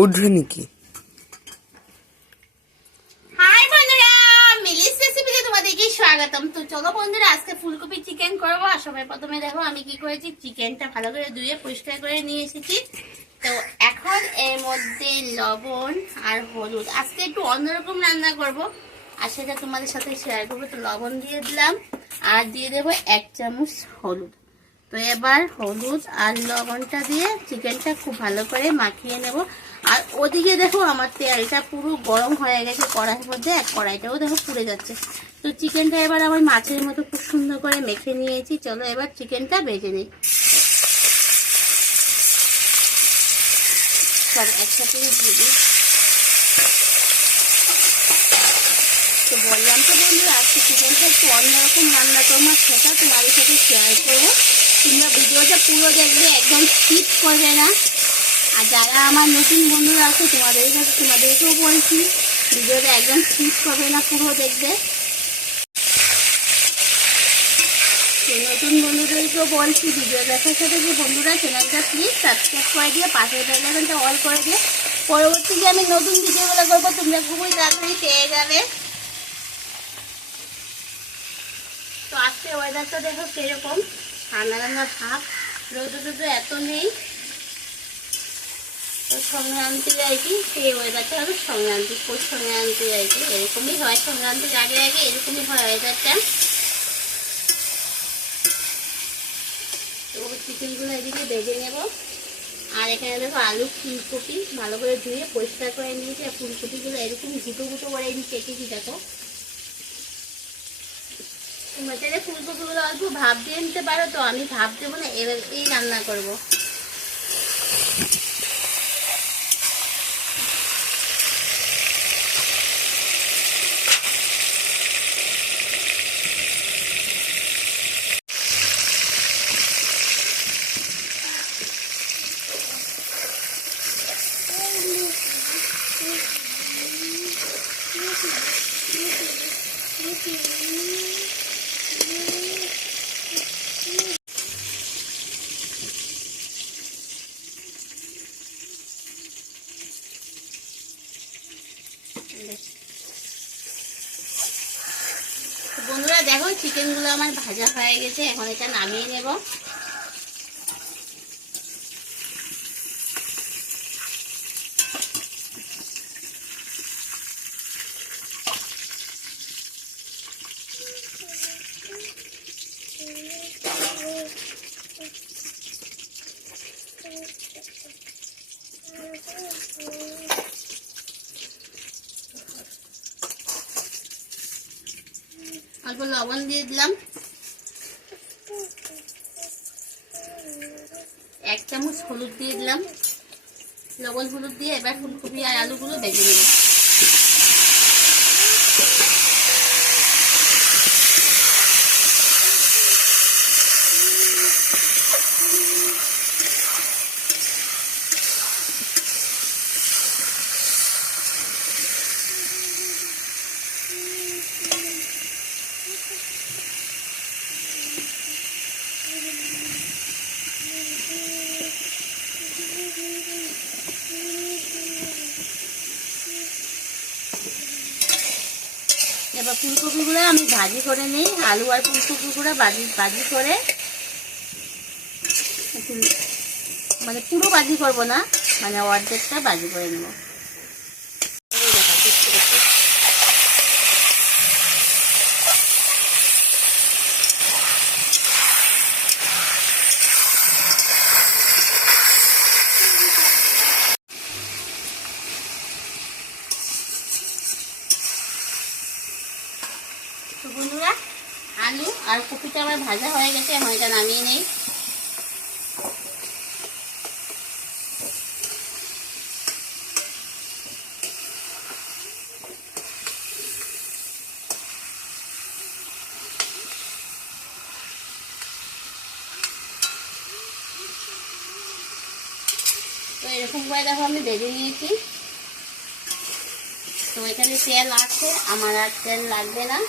উঠবে নাকি? হাই বন্ধুরা, মিলিস রেসিপিতে তোমাদেরকে স্বাগতম। তো চলো বন্ধুরা, আজকে ফুলকপি চিকেন করবো। আর সবাই প্রথমে দেখো আমি কি করেছি, চিকেনটা ভালো করে ধুয়ে পরিষ্কার করে নিয়ে এসেছি। তো এখন এর মধ্যে লবণ আর হলুদ, আজকে একটু অন্যরকম রান্না করব আর সেটা তোমাদের সাথে শেয়ার করবো। তো লবণ দিয়ে দিলাম আর দিয়ে দেবো 1 চামচ হলুদ। তো এবার হলুদ আর লবণটা দিয়ে চিকেনটা খুব ভালো করে মাখিয়ে নেব। আর ওদিকে দেখো আমার তেলটা পুরো গরম হয়ে গেছে কড়াইয়ের মধ্যে, এক কড়াইটাও দেখো পুড়ে যাচ্ছে। তো চিকেনটা এবার আমার মাছের মতো খুব সুন্দর করে মেখে নিয়েছি। চলো এবার চিকেনটা ভেজে নিই। সব একসাথে দিয়ে দিই। তো বললাম তো বন্ধুরা, আজকে চিকেনটা একটু অন্যরকম রান্না করবো, সেটা তোমাদের সাথে শেয়ার করবো। তোমরা ভিডিওটা পুরো দেখবে, একদম স্কিপ করবে না। আর যারা আমার নতুন বন্ধুরা আছে তোমাদেরকেও বলছি, ভিডিওটা একদম স্কিপ করবে না, পুরো দেখবে। নতুন বন্ধুদেরকেও বলছি, ভিডিও দেখার সাথে যে বন্ধুরা চ্যানেলটা প্লিজ সাবস্ক্রাইব করে দিয়ে পাশের বেল আইকনটা অল করে দিয়ে পরবর্তী যে আমি নতুন ভিডিওগুলো করবো তোমরা খুবই তাড়াতাড়ি পেয়ে যাবে। তো আজকে ওয়েদারটা দেখো সেরকম ঠান্ডা ঠান্ডা ভাব, রোদ এত নেই। তো সংক্রান্তির আর কি সেই ওয়েদারটা হবে সংক্রান্তি, পৌষ সংক্রান্তি আর কি এরকমই হয়। সংক্রান্তির আগে আগে এরকমই হয় ওয়েদারটা। তো চিকেনগুলো এদিকে ভেজে নেব। আর এখানে দেখো আলু ফুলকপি ভালো করে ধুয়ে পরিষ্কার করে নিয়েছি। আর ফুলকপিগুলো এরকম গুঁটো গুঁটো করে আমি কেটেছি দেখো। তোমরা চাইলে ফুলকপিগুলো অল্প ভাপ দিয়ে নিতে পারো, তো আমি ভাপ দেবো না, এবার এই রান্না করবো। বন্ধুরা দেখো চিকেনগুলো আমার ভাজা হয়ে গেছে, এখন এটা নামিয়ে নেব। অল্প লবণ দিয়ে দিলাম, 1 চামচ হলুদ দিয়ে দিলাম। লবণ হলুদ দিয়ে এবার ফুলকপি আর আলুগুলো ভেজে নেব। এবার ফুলকপিগুলো আমি ভাজি করে নিই। আলু আর ফুলকপিগুলো ভাজি করে, মানে পুরো ভাজি করব না, মানে অর্ধেকটা ভাজি করে নেব। তো বন্ধুরা আলু আর কপিটা আমার ভাজা হয়ে গেছে, এখন এটা নামিয়ে নেই। তো এরকম করে দেখো আমি ভেজে নিয়েছি। তো এখানে তেল আছে, আমার আর তেল লাগবে না।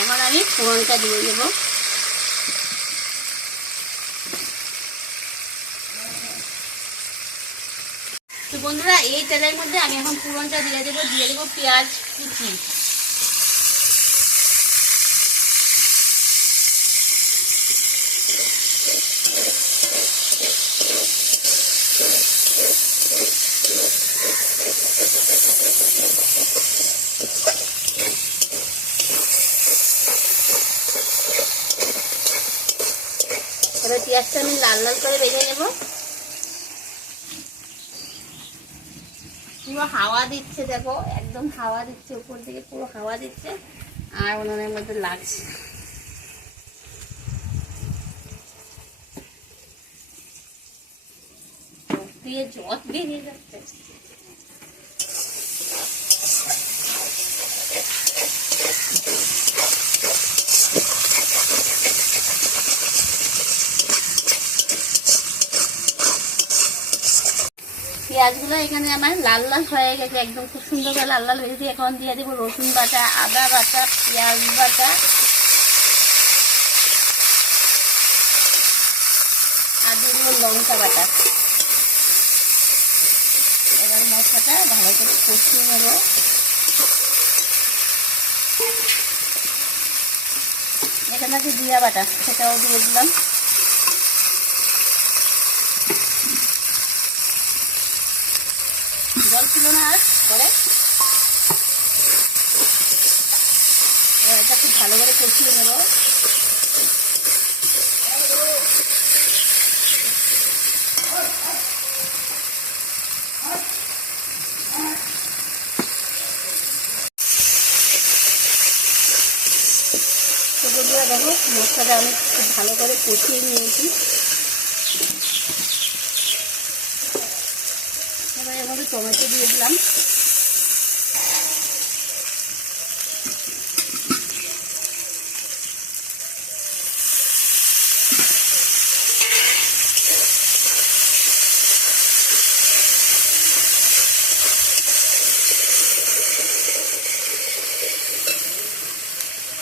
এখন আমি ফোড়নটা দিয়ে দেব। বন্ধুরা এই তেলের মধ্যে আমি এখন পুরনটা দিয়ে দেবো পেঁয়াজ কুচি। এবার পেঁয়াজটা আমি লাল লাল করে ভেজে নেব। পুরো হাওয়া দিচ্ছে, দেখো একদম হাওয়া দিচ্ছে, উপর থেকে পুরো হাওয়া দিচ্ছে আর উনুনের মধ্যে লাগছে। দিয়ে জল বেরিয়ে যাচ্ছে। পেঁয়াজগুলো এখানে আমার লাল লাল হয়ে গেছে, একদম খুব সুন্দর করে লাল লাল হয়েছে। এখন দিয়ে দেবো রসুন বাটা, আদা বাটা, পেঁয়াজ বাটা আর দিয়ে দেবো লঙ্কা বাটা। এবার মশলাটা ভালো করে কষিয়ে নেব। এখানে আছে জিরা বাটা, সেটাও দিয়ে দিলাম। জল ছিল না আর পরে এটা খুব ভালো করে কষিয়ে নেব। তো বন্ধুরা দেখো মশলাটা আমি খুব ভালো করে কষিয়ে নিয়েছি। এবার এর মধ্যে টমেটো দিয়ে দিলাম।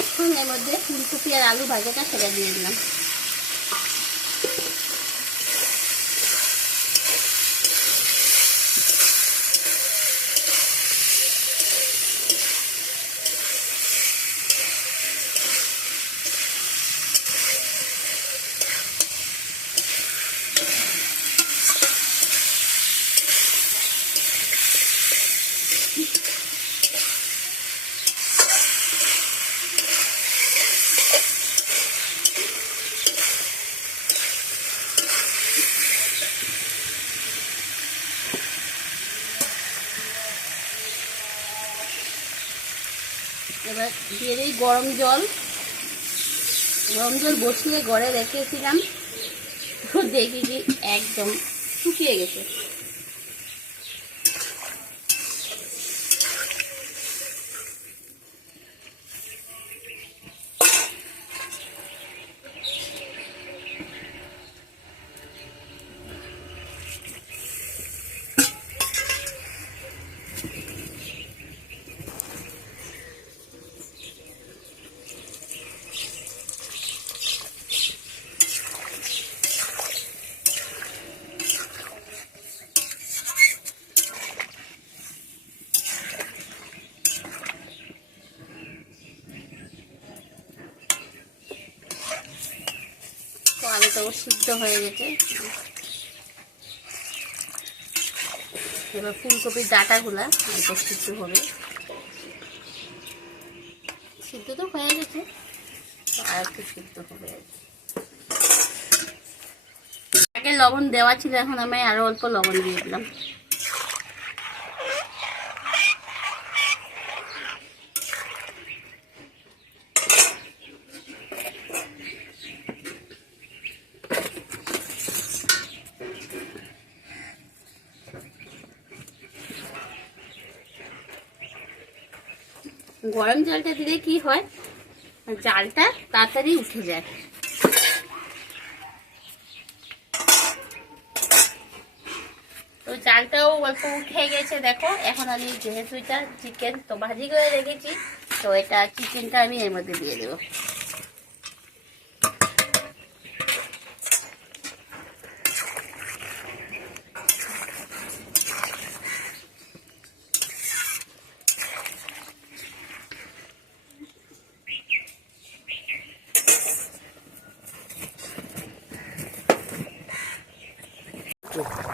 এখন এর মধ্যে ফুলকপি আর আলু ভাজাটা সেটা দিয়ে দিলাম। এবার দিয়ে দিই গরম জল। বসিয়ে গড়ে রেখেছিলাম, তো দেখি যে একদম শুকিয়ে গেছে। আলুটাও সিদ্ধ হয়ে গেছে। এবার ফুলকপির ডাঁটাগুলা অল্প সিদ্ধ হবে। সিদ্ধ তো হয়ে গেছে, আর একটু সিদ্ধ হবে। আগে লবণ দেওয়া ছিল, এখন আমি আরো অল্প লবণ দিয়ে দিলাম। গরম জলটা দিলে কি হয়, জালটা তাড়াতাড়ি উঠে যায়। তো জালটাও অল্প উঠে গেছে দেখো। এখন আমি যেহেতু এটা চিকেন তো ভাজি করে রেখেছি, তো এটা চিকেনটা আমি এর মধ্যে দিয়ে দেবো। একটু।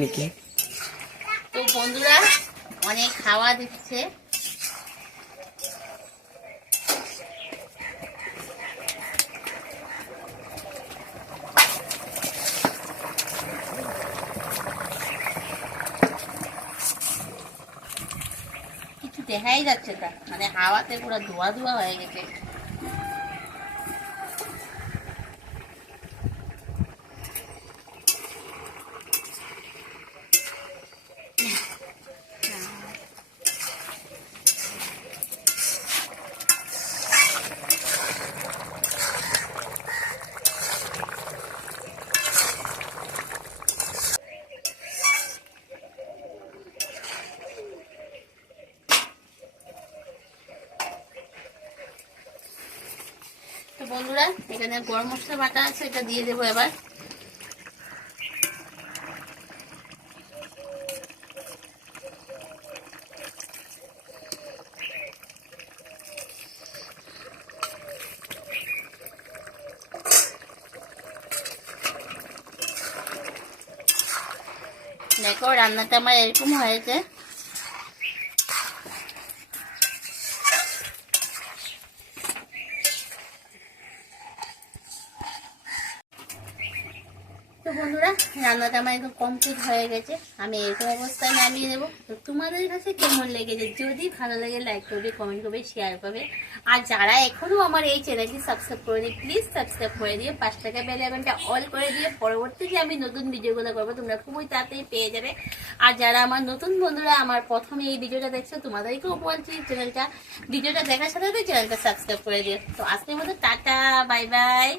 নাকি তো বন্ধুরা অনেক হাওয়া দিচ্ছে, কিছু দেখাই যাচ্ছে না, মানে হাওয়াতে পুরো ধোয়া ধোয়া হয়ে গেছে। তো বন্ধুরা এখানে গরম মশলা বাটা আছে, এটা দিয়ে দেবো এবার। দেখো রান্নাটা আমার এরকম হয়েছে। তো বন্ধুরা রান্নাটা আমার একদম কমপ্লিট হয়ে গেছে, আমি এরকম অবস্থায় নামিয়ে দেবো। তো তোমাদের কাছে কেমন লেগেছে? যদি ভালো লাগে লাইক করবে, কমেন্ট করবে, শেয়ার করবে। আর যারা এখনো আমার এই চ্যানেলটি সাবস্ক্রাইব করেনি প্লিজ সাবস্ক্রাইব করে দিয়ে 5 টাকা বেল আইকনটা অল করে দিয়ে পরবর্তী যে আমি নতুন ভিডিওগুলো করবো তোমরা খুবই তাড়াতাড়ি পেয়ে যাবে। আর যারা আমার নতুন বন্ধুরা আমার প্রথমে এই ভিডিওটা দেখছো তোমাদেরকেও বলছি ভিডিওটা দেখার সাথে সাথে চ্যানেলটা সাবস্ক্রাইব করে দিও। তো আজকের মতো টাটা, বাই বাই।